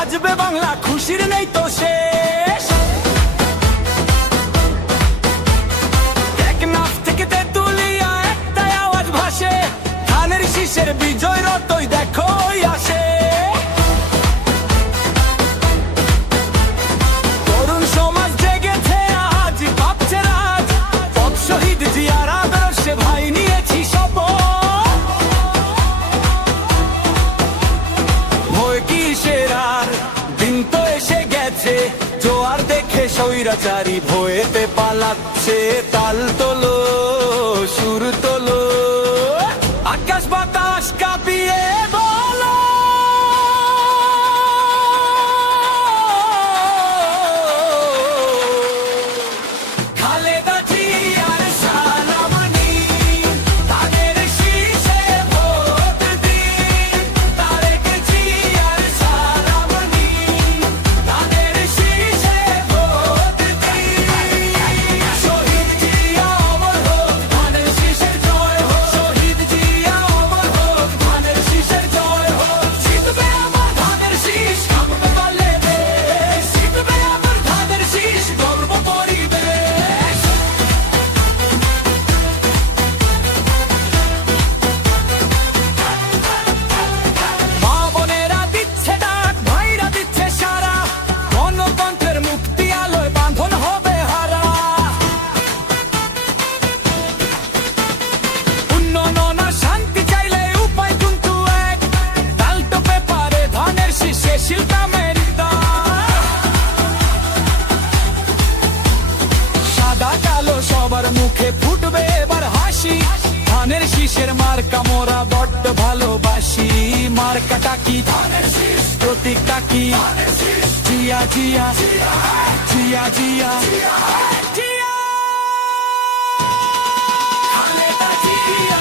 বাজবে বাংলা খুশির নেই তো শেষ। টেকনাফ থেকে তেতুলিয়া একটাই আওয়াজ ভাসে, ধানের শীষের বিজয় রতই দেখো আসে। তরুণ সমাজ জেগেছে আজ, ভাবছে রাজ, পথ শহীদ জিয়ার আদর্শে ভাই নিয়েছি শপথ। ভয় কিসের আর, দিন তো এসে গেছে, জোয়ার দেখে স্বৈরাচারী ভয়েতে পালাচ্ছে। তাল তোলো, সুর তোলো, আকাশ বাতাস কাঁপিয়ে বলো, খালেদা জিয়ার সালামনি, ধানের শীষে ভোট দিন। তারেক জিয়ার সালামনি, ধানের শীষে ভোট দিন। শহীদ জিয়া অমর হোক, ধানের শীষের জয় হোক। শহীদ জিয়া অমর হোক, ধানের শীষের জয় হোক। জিতবে আমার ধানের শীষ, থামবে পারলে দেশ। জিতবে আমার ধানের শীষ, গর্ব পরিবেশ। মা বোনেরা দিচ্ছে ডাক, ভাইরা দিচ্ছে সারা, গণতন্ত্রের মুক্তি আলোয় বাঁধন হবে হারা। উন্নয়ন আর শান্তি চাইলে উপায় কিন্তু এক, ডালটো পেপারে ধানের শীষে শিল্পামের দাগ। সাদা কালো সবার মুখে ফুটবে এবার হাসি, ধানের শীষের মার্কা মোরা বড্ড ভালোবাসি। মার্কাটা কি, ধানের শীষ, প্রতীকটা কি, জিয়া জিয়া জিয়া জিয়া জিয়া। খালেদা জিয়া